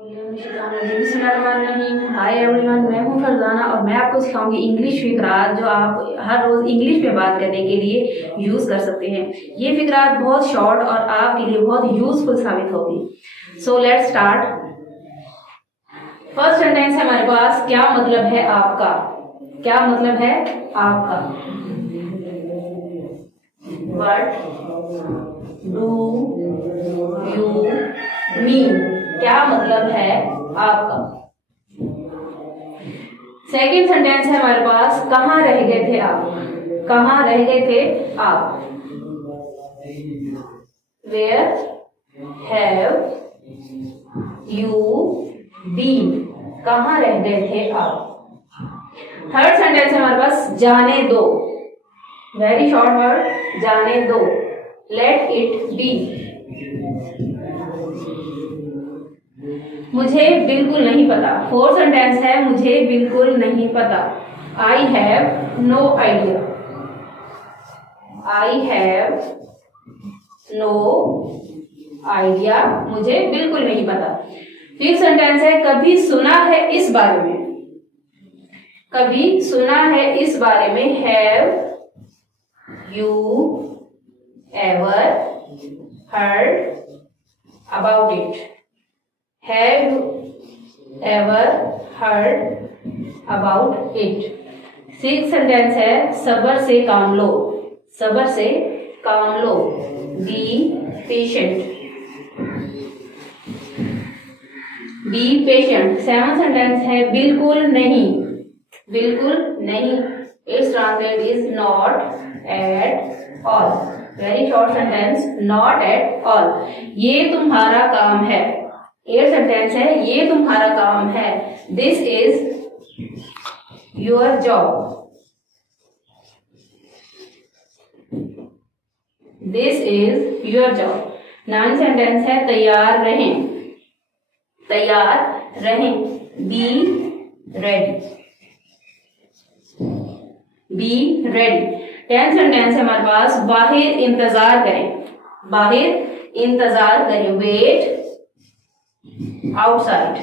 Hi everyone, मैं हूं फरजाना और मैं आपको सिखाऊंगी इंग्लिश फिकरात जो आप हर रोज इंग्लिश में बात करने के लिए यूज कर सकते हैं। ये फिकरात बहुत शॉर्ट और आपके लिए बहुत यूजफुल साबित होगी। So let's start. First sentence है हमारे पास, क्या मतलब है आपका। क्या मतलब है आपका। व्हाट डू यू मीन, क्या मतलब है आपका। सेकेंड सेंटेंस है हमारे पास, कहाँ रह गए थे आप। कहाँ रह गए थे आप। वेयर हैव यू बीन, कहाँ रह गए थे आप। थर्ड सेंटेंस है हमारे पास, जाने दो। वेरी शॉर्ट वर्ड, जाने दो। लेट इट बी, मुझे बिल्कुल नहीं पता। फोर्थ सेंटेंस है, मुझे बिल्कुल नहीं पता। I have no idea. I have no idea, मुझे बिल्कुल नहीं पता। फिफ्थ सेंटेंस है, कभी सुना है इस बारे में। कभी सुना है इस बारे में। Have you ever heard about it. Have you ever heard about it? Six sentence है, सब्र से काम लो। सब्र से काम लो। Be patient. Be patient. Seven sentence है, बिल्कुल नहीं। बिल्कुल नहीं। Its translate is not at all. Very short sentence, not at all. ये तुम्हारा काम है। एट सेंटेंस है, ये तुम्हारा काम है। This is your job. This is your job. Nine sentence है, तैयार रहें। तैयार रहें। Be ready. Be ready. Tenth sentence है हमारे पास, बाहर इंतजार करें। बाहर इंतजार करें। Wait outside.